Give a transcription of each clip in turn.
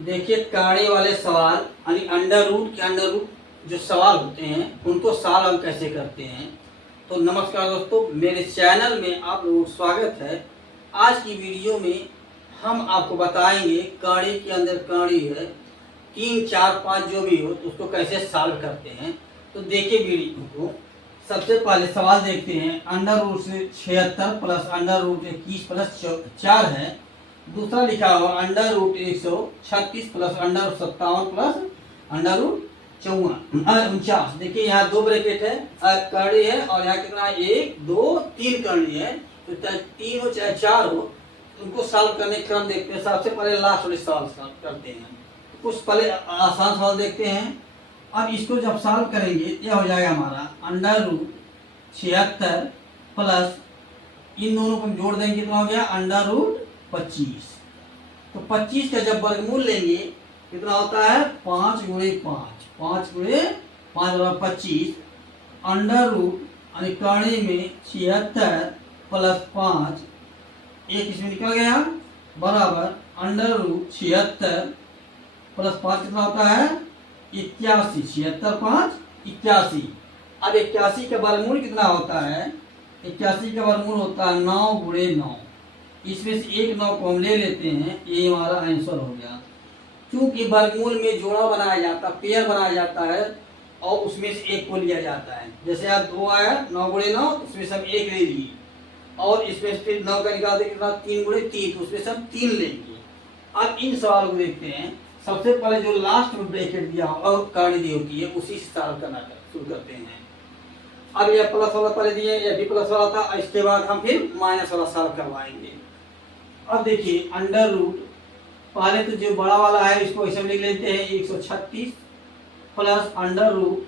देखिए काढ़े वाले सवाल यानी अंडर रूट के अंडर रूट जो सवाल होते हैं उनको सॉल्व हम कैसे करते हैं। तो नमस्कार दोस्तों, मेरे चैनल में आप लोगों का स्वागत है। आज की वीडियो में हम आपको बताएंगे काढ़े के अंदर काढ़ी है 3, 4, 5 जो भी हो तो उसको कैसे सॉल्व करते हैं। तो देखिए वीडियो को। सबसे पहले सवाल देखते हैं। अंडर रूट से 76 प्लस अंडर रूट 21 प्लस 4 है। दूसरा लिखा हुआ under root 136 plus under root 57 plus under root 49। देखिए यहाँ 2 ब्रैकेट है, करनी है और यहाँ कितना 1, 2, 3 करनी है। तो चाहे 3 हो चाहे 4 हो, उनको सॉल्व करने का क्रम देखते हैं। सबसे पहले लास्ट वाले सवाल सॉल्व करते हैं। कुछ पहले आसान सवाल देखते हैं। अब इसको जब सॉल्व करेंगे यह हो जाएगा हमारा अंडर रूट 76 प्लस इन दोनों को जोड़ देंगे कितना हो गया अंडर रूट 25। तो 25 का जब वर्गमूल लेंगे कितना होता है 5 गुणे 5, 5 गुणे 5 बराबर 25। अंडर रूट यानी करने में 76 प्लस 5, एक इसमें निकल गया बराबर अंडर रूट 76 प्लस 5 कितना होता है 81। 76, 5, 81। अब 81 का वर्गमूल कितना होता है 81 का वर्गमूल होता है 9 गुणे 9। इसमें से एक 9 को हम ले लेते हैं, ये हमारा आंसर हो गया। क्योंकि वर्गमूल में जोड़ा बनाया जाता है, पेयर बनाया जाता है और उसमें से एक को लिया जाता है। जैसे आप 2 आया 9 गुणे 9, उसमें से हम 1 ले लिए और इसमें से फिर 9 का निकालते कितना 3 गुणे 3, तो उसमें से हम 3 लेंगे। अब इन सवालों को देखते हैं। सबसे पहले जो लास्ट में ब्रैकेट दिया और करनी दी होती है उसी से सॉल्व करना शुरू करते हैं। अब यह प्लस वाला पहले दिए, यह भी प्लस वाला था, इसके बाद हम फिर माइनस वाला सॉल्व करवाएंगे। अब देखिए अंडर रूट पहले तो जो बड़ा वाला है इसको ऐसे लिख लेते हैं 136 प्लस अंडर रूट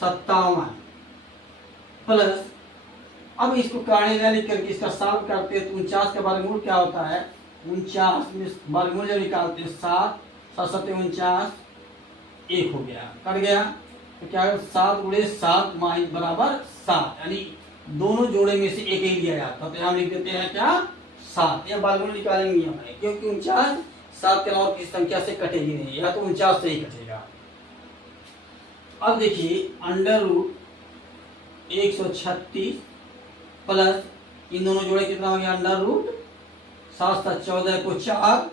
57 प्लस, अब इसको करने लिख करके इसका सॉल्व करते हैं तो 49 का वर्गमूल क्या होता है 49 में वर्गमूल जब निकालते हैं 7, 7 7 49, 1 हो गया कट गया। तो क्या 7 गुणे 7 माइनस बराबर 7, यानी दोनों जोड़े में से एक ही लिया जाता है। तो यहाँ लिख देते हैं क्या 7। यह वर्गमूल निकालेंगे हमें, क्योंकि 49 7 के अलावा किसी संख्या से कटेगी नहीं, यह तो 49 से ही कटेगा। अब देखिए अंडर रूट 136 प्लस इन दोनों जोड़े कितना हो गया अंडर रूट 7 7 14 को 4,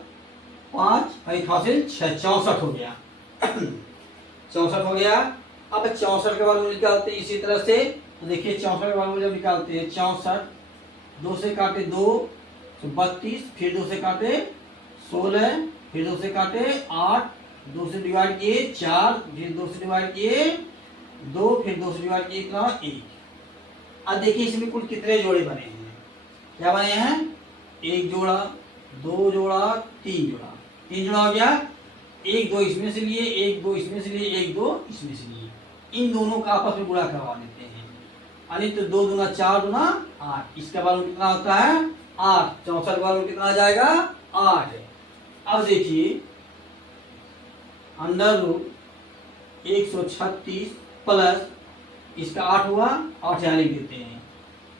5 हासिल 6, 64 हो गया 64 हो गया। अब 64 के वर्गमूल निकालते हैं इसी तरह से। तो देखिए 64 के वर्गमूल जब निकालते हैं 64, 2 से काटे 2 तो 32, फिर 2 से काटे 16, फिर 2 से काटे 8, 2 से डिवाइड किए 4, फिर 2 से डिवाइड किए 2, फिर 2 से डिवाइड किए कितना 1। अब देखिए इसमें कुल कितने जोड़े बने हैं, क्या बने हैं 1 जोड़ा, 2 जोड़ा, 3 जोड़ा। 3 जोड़ा हो गया, 1 2 इसमें से लिए, 1 2 इसमें से लिए, 1 2 इसमें से लिए। इन दोनों का आपस में गुणा करवा देते हैं, यानी तो 2 दूना 4 दूना 8। इसका वर्गमूल कितना होता है 8। 64 का वर्गमूल कितना आ जाएगा 8। अब देखिए अंडर रूट 136 प्लस इसका 8 हुआ, 8 यहाँ लिख देते हैं।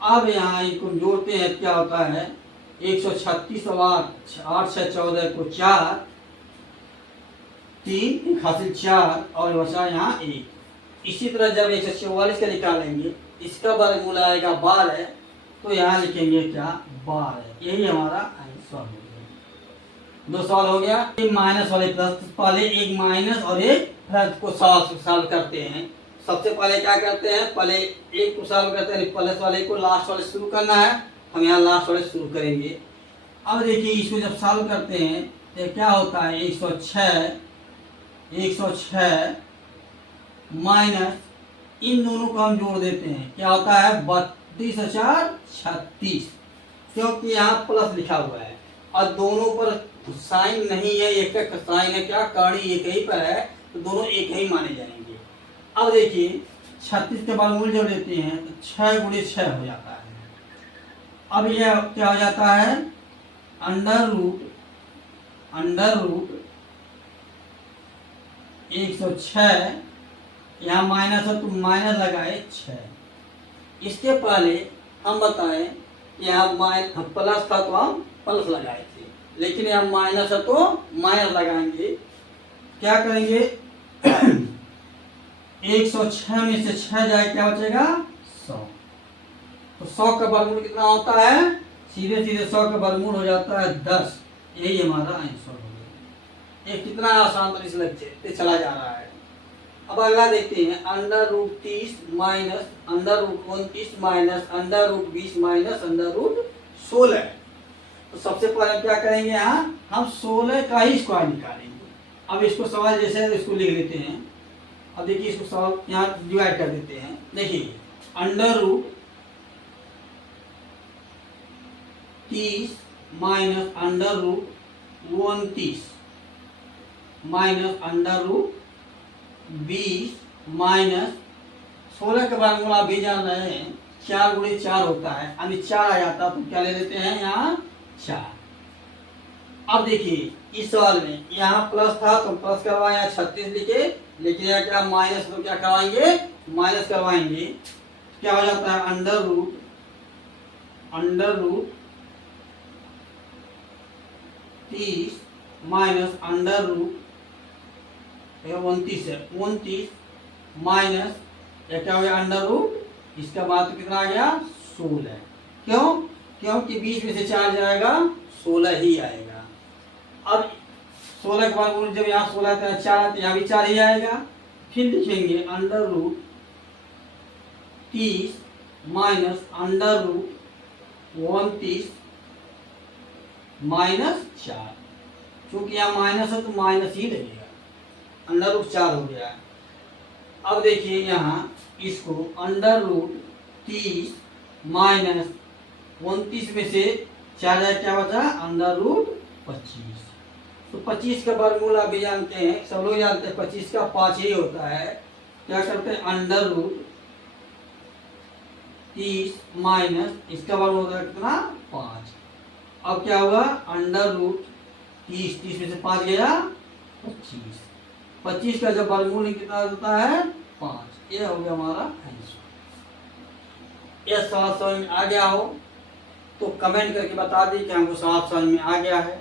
अब यहाँ इनको जोड़ते हैं, क्या होता है 136 और 8, 8 6 14 को 4, 3 हासिल 4 और बचा यहाँ 1। इसी तरह जब 144 का निकालेंगे इसका वर्गमूल आएगा 12, तो यहाँ लिखेंगे क्या 12। यही हमारा आंसर हो गया। 2 सवाल हो गया। एक माइनस वाले प्लस, पहले एक माइनस और एक प्लस को सॉल्व करते हैं। सबसे पहले क्या करते हैं, पहले एक को सॉल्व करते हैं, प्लस वाले को लास्ट वाले शुरू करना है। हम यहाँ लास्ट वाले शुरू करेंगे। अब देखिए इसको जब सॉल्व करते हैं तो क्या होता है 106 माइनस इन दोनों को हम जोड़ देते हैं, क्या होता है 32 और 4 36, क्योंकि यहाँ प्लस लिखा हुआ है और दोनों पर साइन नहीं है, एक का साइन है क्या कड़ी एक ही पर है, तो दोनों एक ही माने जाएंगे। अब देखिए 36 के वर्गमूल जोड़ देते हैं तो 6 गुणे 6 हो जाता है। अब यह क्या हो जाता है अंडर रूट 106, यहाँ माइनस है तो माइनस लगाए 6। इसके पहले हम बताएं यहाँ प्लस था तो हम प्लस लगाए थे, लेकिन यहाँ माइनस है तो माइनस लगाएंगे। क्या करेंगे 106 में से 6 जाए क्या बचेगा 100। तो 100 का वर्गमूल कितना होता है, सीधे सीधे 100 का वर्गमूल हो जाता है 10। यही हमारा आंसर हो गया। ये कितना आसान तरीके से लगते चला जा रहा है। अब अगला देखते हैं under root 30 minus under root 29 minus under root 20 minus under root 16। तो सबसे पहले क्या करेंगे, यहाँ हम 16 का ही स्क्वायर निकालेंगे। अब इसको सवाल जैसे है इसको लिख लेते हैं। अब देखिए इसको सवाल यहाँ डिवाइड कर देते हैं। देखिए under root 30 minus under root 29 minus under root 20 minus 16 के वर्गमूल आप भी जान रहे हैं 4 गुणे 4 होता है, यानी 4 आ जाता तो क्या ले लेते हैं यहाँ 4। अब देखिए इस सवाल में यहाँ प्लस था तो प्लस करवाए, यहाँ 36 लिखे, लेकिन यहाँ क्या माइनस तो क्या करवाएंगे माइनस करवाएंगे। क्या हो जाता है under root 30 minus under root 29 है 29 माइनस क्या हो गया अंडर रूट, इसका बाद तो कितना आ गया 16। क्यों, क्योंकि 20 में से 4 जाएगा 16 ही आएगा। अब 16 के बाद जब यहाँ 16 आता है 4 आता है, यहाँ भी 4 ही आएगा। फिर लिखेंगे under root 30 minus under root 29 minus 4। क्योंकि यहाँ माइनस है तो माइनस ही लगेगा, अंडर रूट 4 हो गया। अब देखिए यहाँ इसको अंडर रूट 30 माइनस 29 में से 4 जाए क्या बचा अंडर रूट 25। तो 25 का वर्गमूल आप भी जानते हैं, सब लोग जानते हैं 25 का 5 ही होता है। क्या करते हैं अंडर रूट 30 माइनस इसका वर्गमूल होता है कितना 5। अब क्या होगा अंडर रूट 30 में से 5 गया 25। 25 का जब वर्गमूल कितना होता है 5। ये हो गया हमारा आंसर। यह सवाल समझ में आ गया हो तो कमेंट करके बता दी कि हमको सवाल समझ में आ गया है,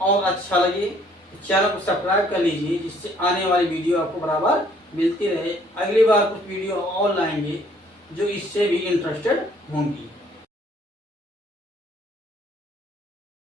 और अच्छा लगे तो चैनल को सब्सक्राइब कर लीजिए, जिससे आने वाली वीडियो आपको बराबर मिलती रहे। अगली बार कुछ वीडियो और लाएंगे जो इससे भी इंटरेस्टेड होंगी।